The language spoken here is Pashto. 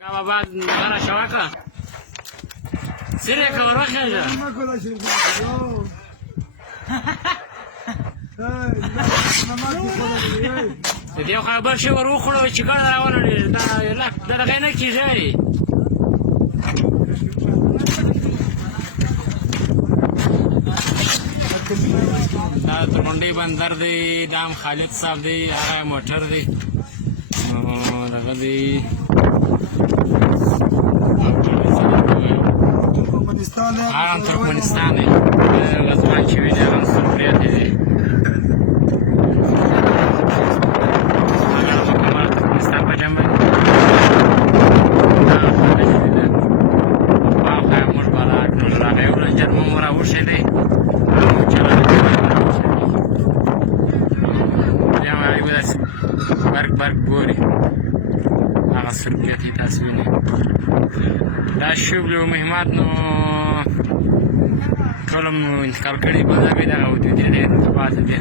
بابا غره شواکه سره کور خیزه دې خبر شي ور وخړو چې ګړه راولې دا دغه نه کیږي دا ترمنډي بندر دی دام خالد صاحب دی هغه موټر دی دغه دی ترکمنستان دی غزوان چې وي دی هغه سرپریت دی برق ګوري هغه سرپریتي تاسو وینئ دا شغل او مهمات نو ټول مو انتقال کړي په دا به دغه ودې ډېر پاتې دي